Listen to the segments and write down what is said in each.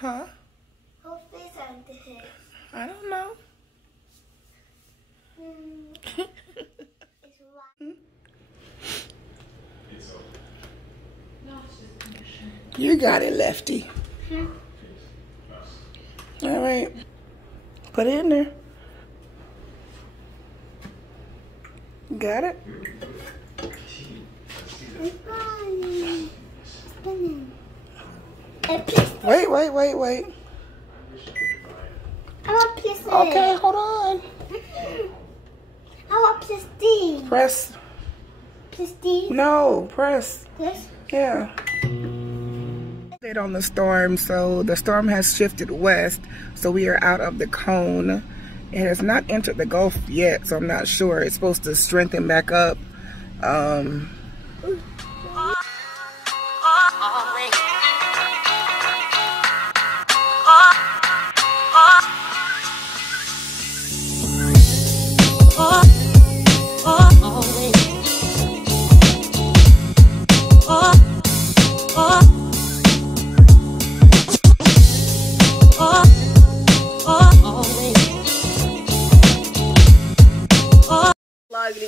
Huh? Whose face on the head? I don't know. It's white. You got it, Lefty. All right. Put it in there. Got it? Wait. I want piece of Okay, hold on. I want piece D. Press. Piece D. No, press. This. Yeah. On the storm, so the storm has shifted west, so we are out of the cone. It has not entered the Gulf yet, so I'm not sure. It's supposed to strengthen back up.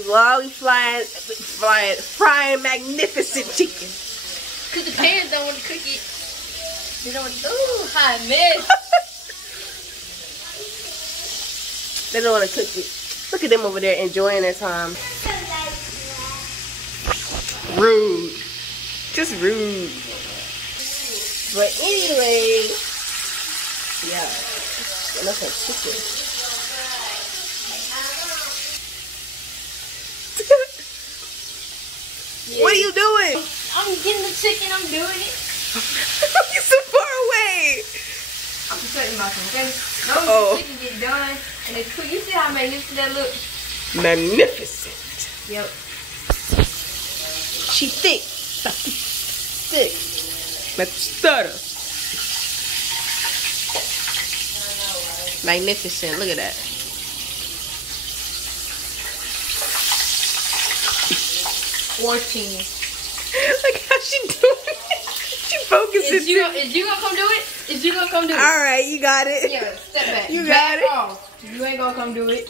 While we frying magnificent chicken. Cause the parents don't want to cook it. They don't. Ooh, hot mess. They don't want to cook it. Look at them over there enjoying their time. Rude. Just rude. But anyway, yeah. Look at chicken. Yeah. What are you doing? I'm getting the chicken. I'm doing it. You're so far away. I'm protecting myself. Okay. No, the chicken get done, and it's cool. You see how magnificent that looks? Magnificent. Yep. She thick. Thick. Let's stutter. Magnificent. Look at that. Look how she doing it. She focuses. Is you gonna come do it? Is you gonna come do it? All right, you got it. Yeah, step back. You got it. Off. You ain't gonna come do it.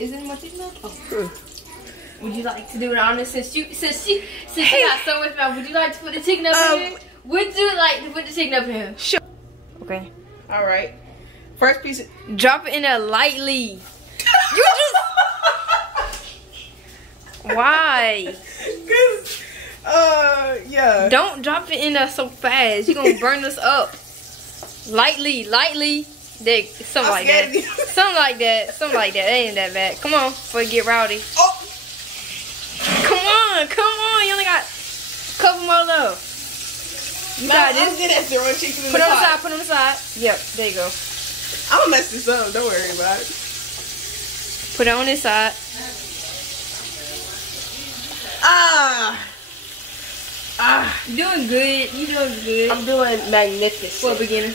Isn't it my chicken up? Oh. Would you like to do it on this since you got so much mouth? Would you like to put the chicken up here? Would you like to put the chicken up here? Sure. Okay. All right. First piece. Drop it in there lightly. You just. Why? Cause, yeah. Don't drop it in there so fast. You're gonna burn us up. Lightly. There, something like that. Something like that. It ain't that bad. Come on, before you get rowdy. Oh. Come on. You only got a couple more left. You got this. I'm good at throwing chicken in Put the it on the pot. side. Put it on the side. Yep. There you go. I'm gonna mess this up. Don't worry about it. Put it on this side. You doing good. You doing good. I'm doing magnificent. For a beginner.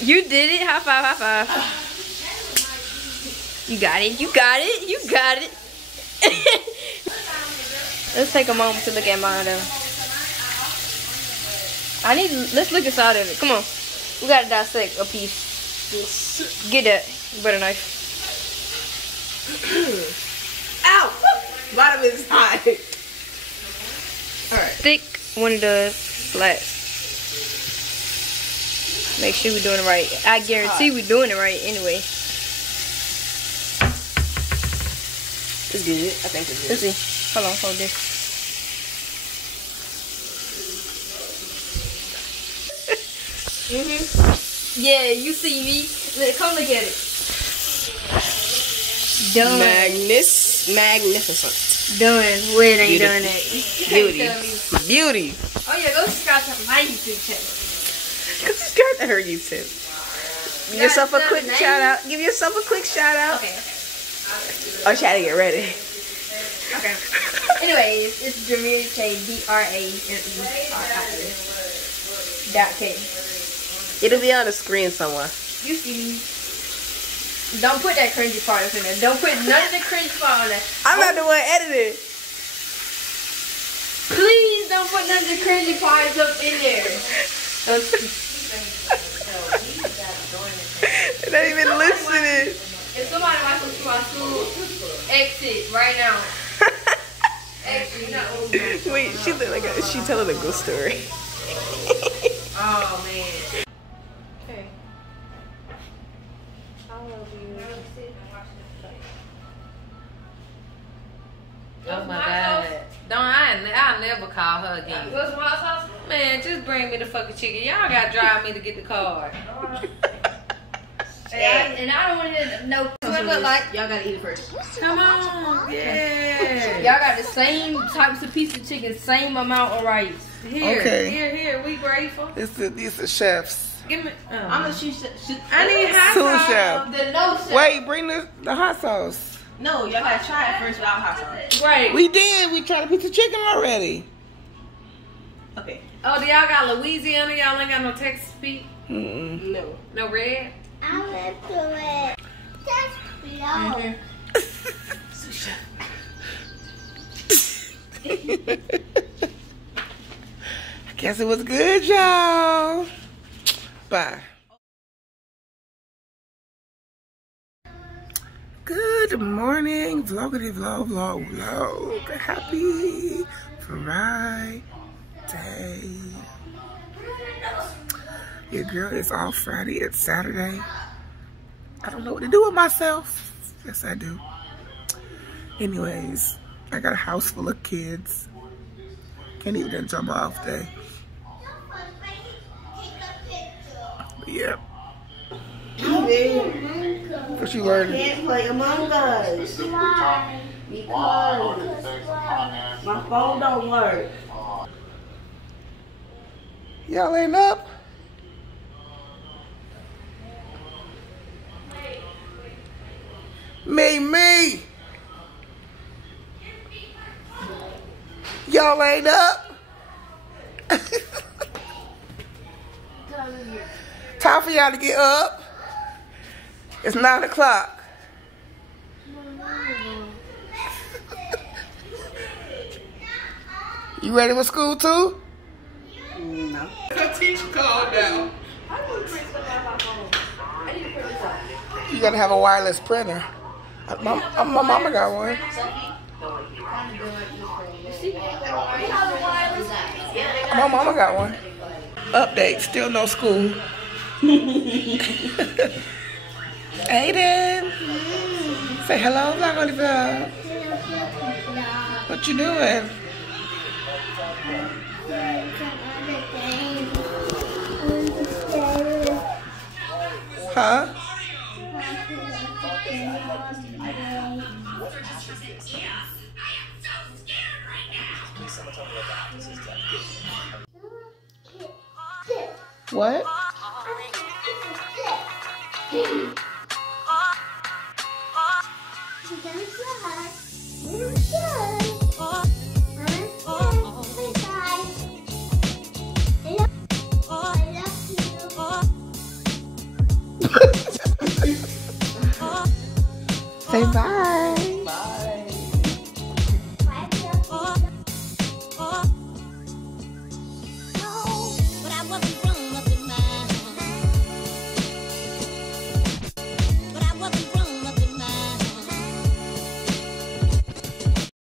You did it. High five. You got it. Let's take a moment to look at mine though. Let's look inside of it. Come on. We gotta dissect a piece. Get that butter knife. Ow! Bottom is hot. Alright. Thick one of the flats. Make sure we're doing it right. I guarantee we're doing it right anyway. It's good. I think it's good. Let's see. Hold on, hold this. Yeah, you see me. Come look at it. Done. Magnificent. Doing when ain't doing that. Beauty. Beauty. Oh yeah, go subscribe to my YouTube channel. Subscribe to her YouTube. Give yourself a quick shout out. Give yourself a quick shout out. Okay. Oh, try to get ready. Okay. Anyways, it's Jamie K BRAMERI.K. It'll be on the screen somewhere. You see me. Don't put that cringy part in there. Don't put none of the cringe part on there. I'm not the one editing. Please don't put none of the cringy parts up in there. They're not even listening. If somebody watches my school, exit right now. Exit, not over. Wait, she look like she telling a good story. Oh man. Okay. I love you. Oh my God. I'll never call her again. What's my house? Man, just bring me the fucking chicken. Y'all gotta drive me to get the card. And I don't want to know what it look like. Y'all gotta eat it first. Come on. Yeah. Y'all got the same types of piece of chicken, same amount of rice. Here. Okay. Here. We grateful. These are chefs. Give me. I'm a shoot. I need hot Sous sauce. chef. The no chef. Wait, bring the hot sauce. No, y'all gotta try it first without hot sauce. Right. We did. We tried a piece of chicken already. Okay. Oh, do y'all got Louisiana? Y'all ain't got no Texas beef? No. No red? I went to it. That's below. I guess it was good, y'all. Bye. Good morning, vloggity vlog. Happy Friday. Your girl is off Friday. It's Saturday. I don't know what to do with myself. Yes, I do. Anyways, I got a house full of kids. Can't even jump off day. But yeah. What you learning? Can't play Among Us. Because my phone don't work. Y'all ain't up? Me. Y'all ain't up? Time for y'all to get up. It's 9 o'clock. You ready for school too? No. The teacher called now. You gotta have a wireless printer. My mama got one. My mama got one. Update, still no school. Aiden, say hello, vlog on the vlog. What you doing? Huh? What? Say bye.